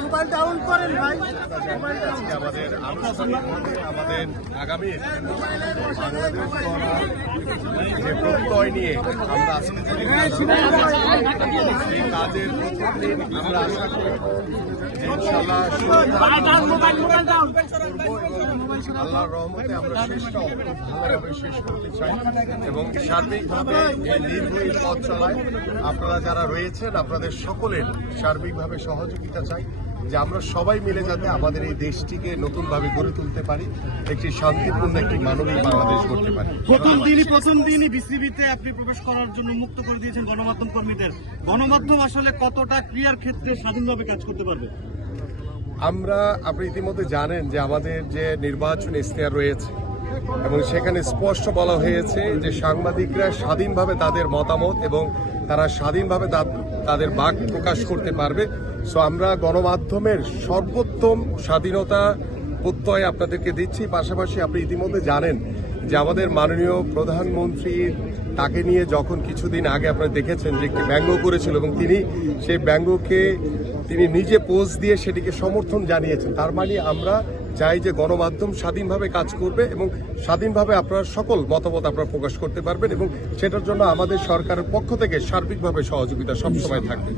Mobile down করেন ভাই। আমাদের আগামী যে প্রত্যয় নিয়ে আমরা আজকে এই কাজের প্রথম দিন আমরা আশা করি যে ইনশাআল্লাহ আল্লাহর রহমতে আমরা শেষটাও খুব ভালোভাবে শেষ করতে চাই এবং সার্বিকভাবে এই দীর্ঘ পথ চলায় আপনারা যারা রয়েছেন আপনাদের সকলের সার্বিকভাবে সহযোগিতা চাই যে আমরা সবাই মিলে যাতে আমাদের এই দেশটিকে নতুনভাবে গড়ে তুলতে পারি, একটি শান্তিপূর্ণ একটি মানবিক বাংলাদেশ করতে পারি। প্রথম দিনই বিসিবিতে আপনি প্রবেশ করার জন্য মুক্ত করে দিয়েছেন গণমাধ্যম কর্মীদের। গণমাধ্যম আসলে কতটা ক্রিয়ার ক্ষেত্রে স্বাধীনভাবে কাজ করতে পারবে? আপনি ইতিমধ্যে জানেন যে আমাদের যে নির্বাচনী ইশতেহার রয়েছে এবং সেখানে স্পষ্ট বলা হয়েছে যে সাংবাদিকরা স্বাধীনভাবে তাদের মতামত এবং তারা স্বাধীনভাবে তাদের বাক প্রকাশ করতে পারবে। সো আমরা গণমাধ্যমের সর্বোত্তম স্বাধীনতা প্রত্যয় আপনাদেরকে দিচ্ছি। পাশাপাশি আপনি ইতিমধ্যে জানেন যে আমাদের মাননীয় প্রধানমন্ত্রী তাকে নিয়ে যখন কিছুদিন আগে আপনারা দেখেছেন যে একটি ব্যঙ্গ করেছিল এবং তিনি সেই ব্যঙ্গকে তিনি নিজে পোস্ট দিয়ে সেটিকে সমর্থন জানিয়েছেন। তার মানে আমরা চাই যে গণমাধ্যম স্বাধীনভাবে কাজ করবে এবং স্বাধীনভাবে আপনারা সকল মতামত আপনারা প্রকাশ করতে পারবেন এবং সেটার জন্য আমাদের সরকারের পক্ষ থেকে সার্বিকভাবে সহযোগিতা সবসময় থাকবে।